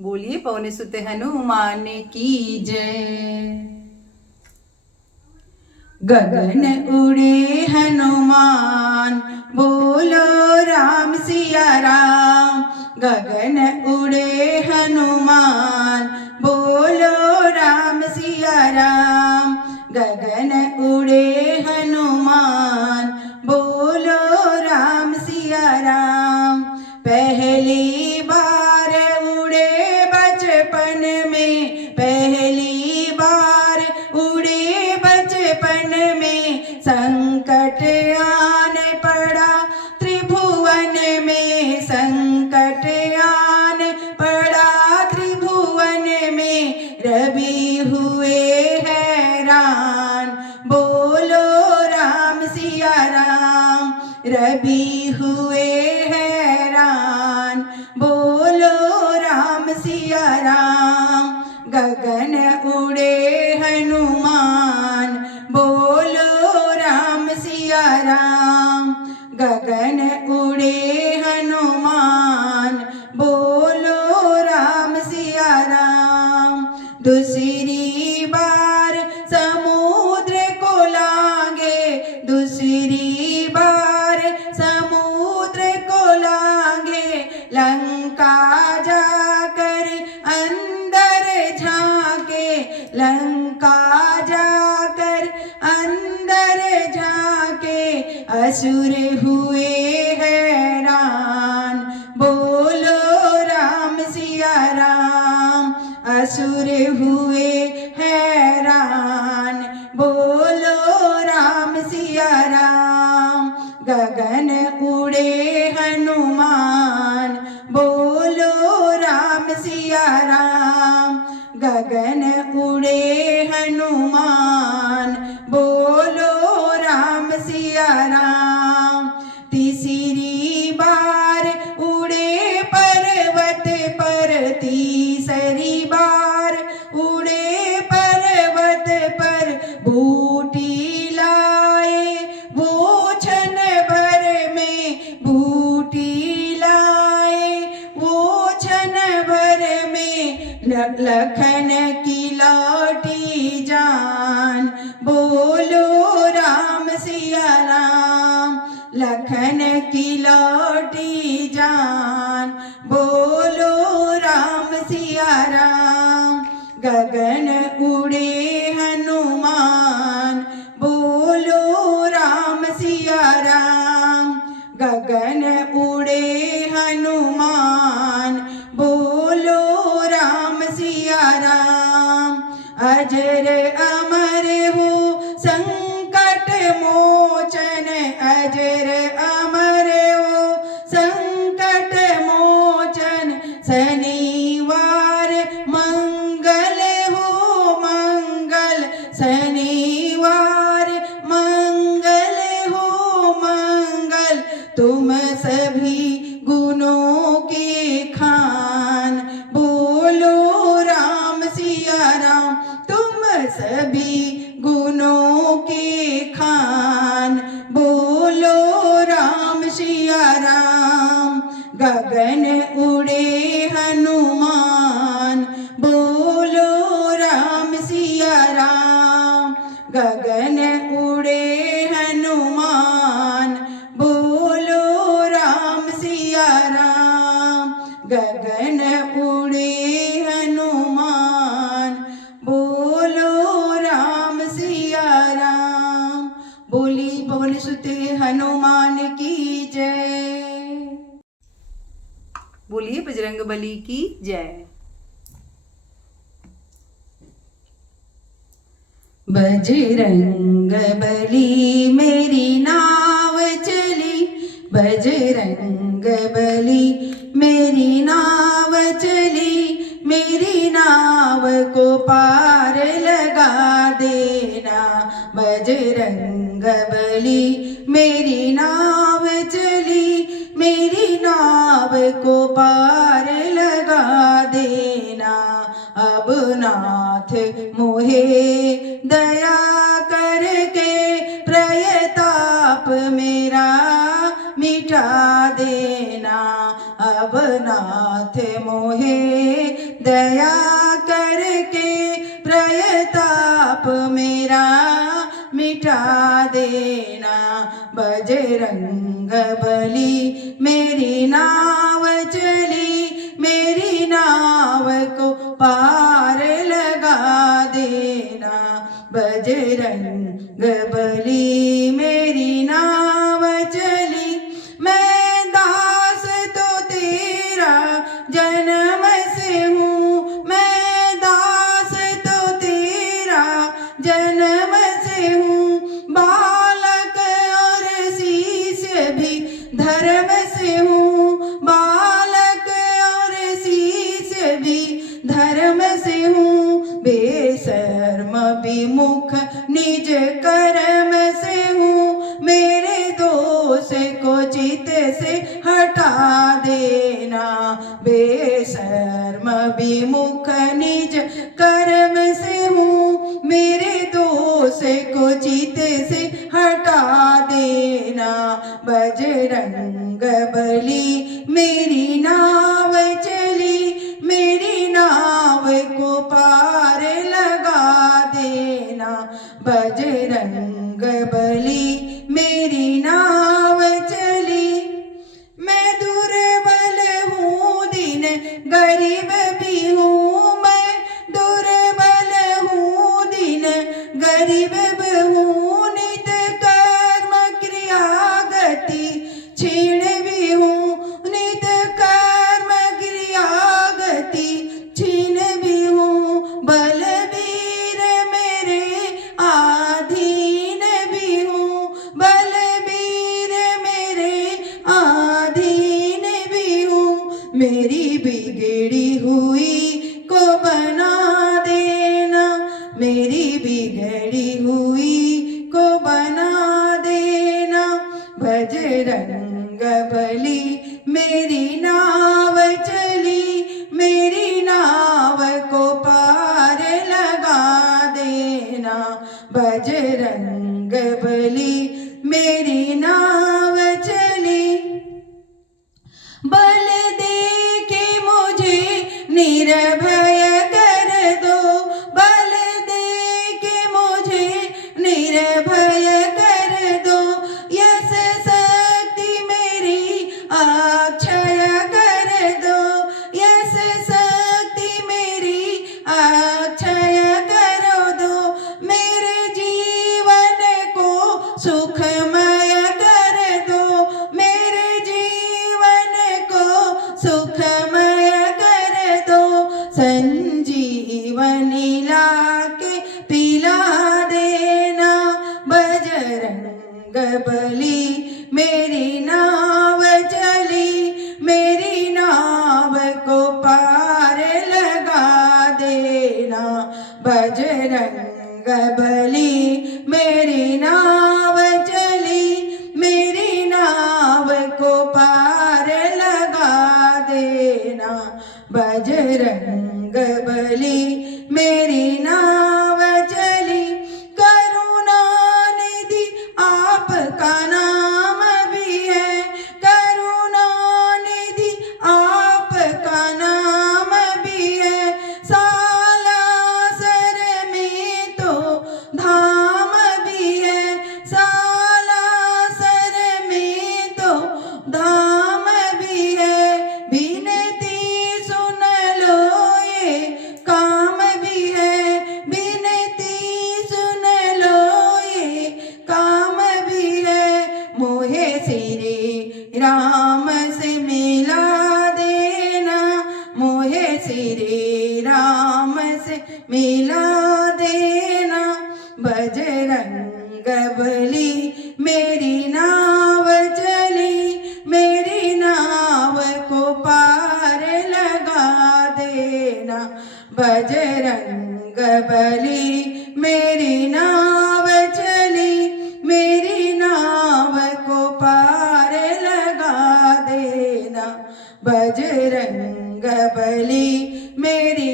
बोलिए पवन सुत हनुमान की जय। गगन उड़े हनुमान बोलो राम सिया राम। गगन उड़े हनुमान बोलो राम सिया राम। गगन उड़े हनुमान बोलो राम सिया राम। पहली बार उड़े बचपन में, पहली बार उड़े बचपन में, संकट आन पड़ा त्रिभुवन में, संकट आन पड़ा त्रिभुवन में, रवि हुए हैरान बोलो राम सिया राम। रवि हुए हैरान बोलो राम सिया राम। गगन उड़े हनुमान बोलो राम सिया राम। गगन उड़े हनुमान बोलो राम सिया राम। दूसरी बार समुद्र को लांगे, दूसरी बार समुद्र को लांगे, लंका जाकर अंदर झांके, लंका जाकर अंदर झांके, असुर हुए हैरान बोलो राम सिया राम। असुर हुए हैरान बोलो राम सिया राम। गगन उड़े हनुमान बोलो राम सिया राम। गगन उड़े हनुमान बोलो राम सिया राम। तीसरी बार उड़े पर्वत पर, तीसरी बार उड़े पर्वत पर, बूटी लाए वो क्षण भर में, बूटी लाए वो क्षण भर में, लखन की लौटी जान बोलो राम सिया राम। लखन की लौटी जान बोलो राम सिया राम। गगन उड़े हनुमान बोलो राम सिया राम। गगन उड़े हनुमान बोलो राम सिया राम। अजर अमर हो संकट मोचन, अजर अमर हो संकट मोचन, शनिवार मंगल हो मंगल, शनिवार मंगल हो मंगल, तुम सभी गुणों के खान बोलो राम सिया राम। तुम सभी गुणों के खान बोलो राम सिया राम। गगन उड़े हनुमान बोलो राम सिया राम। गगन उड़े हनुमान बोलो राम सिया राम। गगन उड़े हनुमान बोलो राम सिया राम। बोली पवन सुत हनुमान की जय। बोलिए बजरंग बली की जय। बजरंग बली मेरी नाव चली, बजरंग बली मेरी नाव चली, मेरी नाव को पार लगा देना। बजरंग बली मेरी नाव चली, मेरी नाव को पार लगा देना। अब नाथ मोहे दया करके प्रयताप मेरा मिटा देना। अब नाथ मोहे दया करके प्रताप मेरा मिटा देना। बजरंग बली मेरी नाव चली, मेरी नाव को पार लगा देना। बजरंग बली मेरी नाव चली, मैं दास तो तेरा जन्म से हूँ, मैं दास तो तेरा जन्म से हूँ। बालक और शिष्य भी धर्म से हूँ, बालक और शिष्य भी धर्म से हूँ। बेशर्म विमुख निज कर्म से हूँ, मेरे दोष को चित से हटा देना। बेशर्म विमुख निज कर्म से हूँ, मेरे दोष को चित से हटा देना। बजरंग बली मेरी नाव चली, मेरी नाव को पार लगा देना। बजरंग बली मेरी नाव चली, मैं दुर्बल हूँ दिन गरीब भी हूँ, मैं दुर्बल हूँ दिन गरीब भी हूँ। नित कर्म क्रिया गति क्षीण भी हूँ, नित कर्म क्रिया गति क्षीण भी हूँ। बलवीर मेरे आधीन भी हूँ, बलवीर मेरे आधीन भी हूँ। मेरी बिगड़ी हुई को बना देना, मेरी बिगड़ी हुई को बना देना। बजरंग बली मेरी नाव चली, मेरी नाव को पार लगा देना। बजरंग बली मेरी नाव चली, बल दे के मुझे निर्भय कर दो, बल दे के मुझे निर्भय कर दो। यश शक्ति मेरी अक्षय कर दो, यश शक्ति मेरी अक्षय कर दो। मेरे जीवन को सुखमय कर दो, मेरे जीवन को सुखमय कर दो। संजीवनी लाके पिला देना। बजरंग बली मेरी नाव चली, मेरी नाव को पार लगा देना। बजरंग बली मेरी नाव चली, मेरी नाव को पार लगा देना। बजरंग बली मेरी नाव चली, करुणा निधि आपका नाम भी है, करुणा निधि आपका नाम भी है। सालासर में तो धाम भी है, सालासर में तो धाम भी है। विनती सुन लो ये काम भी है, विनती सुन लो ये काम भी है। मोहे श्री राम से मिला देना, मोहे श्री राम से मिला देना। बजरंग बली मेरी नाव चली, मेरी नाव को पार लगा देना। बजरंग बली मेरी नाव चली, मेरी नाव को पार लगा देना। बजरंग बली मेरी